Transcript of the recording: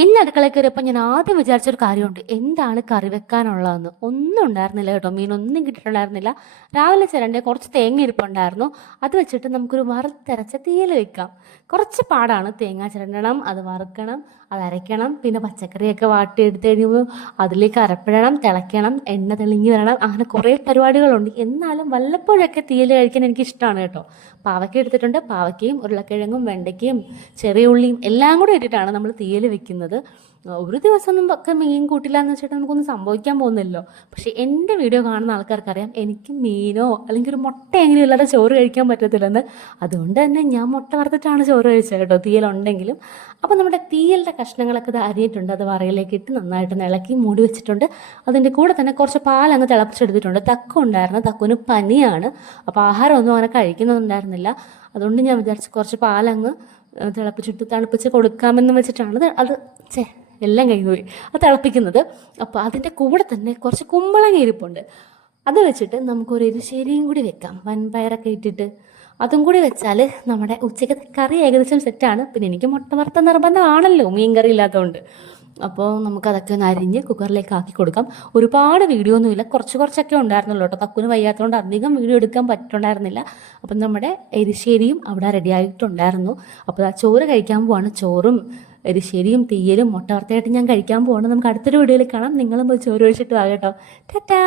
ഇന്ന് അടുക്കളയിൽ കയറിയപ്പോൾ ഞാൻ ആദ്യം വിചാരിച്ചൊരു കാര്യമുണ്ട്. എന്താണ് കറി വെക്കാനുള്ളതെന്ന്. ഒന്നും ഉണ്ടായിരുന്നില്ല കേട്ടോ. മീനൊന്നും കിട്ടിയിട്ടുണ്ടായിരുന്നില്ല. രാവിലെ ചിരണ്ടിയ കുറച്ച് തേങ്ങ ഇരിപ്പുണ്ടായിരുന്നു. അത് വെച്ചിട്ട് നമുക്കൊരു വറുത്തരച്ച തീയൽ വെക്കാം. കുറച്ച് പാടാണ്. തേങ്ങ ചിരണ്ടണം, അത് വറുക്കണം, അത് അരയ്ക്കണം, പിന്നെ പച്ചക്കറിയൊക്കെ വാട്ടിയെടുത്ത് കഴിയുമ്പോൾ അതിലേക്ക് അരപ്പിടണം, തിളയ്ക്കണം, എണ്ണ തെളിഞ്ഞ് വരണം. അങ്ങനെ കുറേ പരിപാടികളുണ്ട്. എന്നാലും വല്ലപ്പോഴൊക്കെ തീയൽ കഴിക്കാൻ എനിക്ക് ഇഷ്ടമാണ് കേട്ടോ. പാവയ്ക്ക എടുത്തിട്ടുണ്ട്. പാവയ്ക്കയും ഉരുളക്കിഴങ്ങും വെണ്ടയ്ക്കയും ചെറിയ ഉള്ളിയും എല്ലാം കൂടി ഇട്ടിട്ടാണ് നമ്മൾ തീയൽ വെക്കുന്നത്. ഒരു ദിവസമൊന്നും ഒക്കെ മീൻ കൂട്ടില്ല എന്ന് വെച്ചിട്ട് നമുക്കൊന്നും സംഭവിക്കാൻ പോകുന്നില്ലല്ലോ. പക്ഷേ എൻ്റെ വീഡിയോ കാണുന്ന ആൾക്കാർക്കറിയാം എനിക്ക് മീനോ അല്ലെങ്കിൽ ഒരു മുട്ട എങ്ങനെ ഇല്ലാതെ ചോറ് കഴിക്കാൻ പറ്റത്തില്ലെന്ന്. അതുകൊണ്ട് തന്നെ ഞാൻ മുട്ട വറുത്തിട്ടാണ് ചോറ് കഴിച്ചത് കേട്ടോ, തീയലുണ്ടെങ്കിലും. അപ്പോൾ നമ്മുടെ തീയലിൻ്റെ കഷ്ണങ്ങളൊക്കെ ഇത് അരിയിട്ടുണ്ട്. അത് വറയിലേക്ക് ഇട്ട് നന്നായിട്ട് ഇളക്കി മൂടി വെച്ചിട്ടുണ്ട്. അതിൻ്റെ കൂടെ തന്നെ കുറച്ച് പാലങ്ങ് തിളപ്പിച്ചെടുത്തിട്ടുണ്ട്. തക്കു ഉണ്ടായിരുന്നു. തക്കുവിന് പനിയാണ്. അപ്പോൾ ആഹാരമൊന്നും അങ്ങനെ കഴിക്കുന്നുണ്ടായിരുന്നില്ല. അതുകൊണ്ട് ഞാൻ വിചാരിച്ചു കുറച്ച് പാലങ്ങ് തിളപ്പിച്ചിട്ട് തണുപ്പിച്ച് കൊടുക്കാമെന്ന് വെച്ചിട്ടാണ് അത് എല്ലാം കഴിഞ്ഞു പോയി അത് തിളപ്പിക്കുന്നത്. അപ്പോൾ അതിൻ്റെ കൂടെ തന്നെ കുറച്ച് കുമ്പളങ്ങ ഇരിപ്പുണ്ട്. അത് വെച്ചിട്ട് നമുക്കൊരു എരിശ്ശേരിയും കൂടി വെക്കാം, വൻപയറൊക്കെ ഇട്ടിട്ട്. അതും കൂടി വെച്ചാൽ നമ്മുടെ ഉച്ചയ്ക്കത്തെ കറി ഏകദേശം സെറ്റാണ്. പിന്നെ എനിക്ക് മുട്ട വറുത്ത നിർബന്ധമാണല്ലോ മീൻ കറി ഇല്ലാത്തതുകൊണ്ട്. അപ്പോൾ നമുക്കതൊക്കെ ഒന്ന് അരിഞ്ഞ് കുക്കറിലേക്ക് ആക്കി കൊടുക്കാം. ഒരുപാട് വീഡിയോ ഒന്നുമില്ല, കുറച്ചൊക്കെ ഉണ്ടായിരുന്നുള്ളൂ കേട്ടോ. തക്കുന് വയ്യാത്തതുകൊണ്ട് അധികം വീഡിയോ എടുക്കാൻ പറ്റുന്നുണ്ടായിരുന്നില്ല. അപ്പം നമ്മുടെ എരിശ്ശേരിയും അവിടെ റെഡി ആയിട്ടുണ്ടായിരുന്നു. അപ്പോൾ ആ ചോറ് കഴിക്കാൻ പോവാണ്. ചോറും എരിശ്ശേരിയും തീയലും മുട്ട വറുത്തതായിട്ട് ഞാൻ കഴിക്കാൻ പോവാണ്. നമുക്ക് അടുത്തൊരു വീഡിയോയിൽ കാണാം. നിങ്ങളും പോയി ചോറ് കഴിച്ചിട്ട് വാ കേട്ടോ. ടാറ്റാ.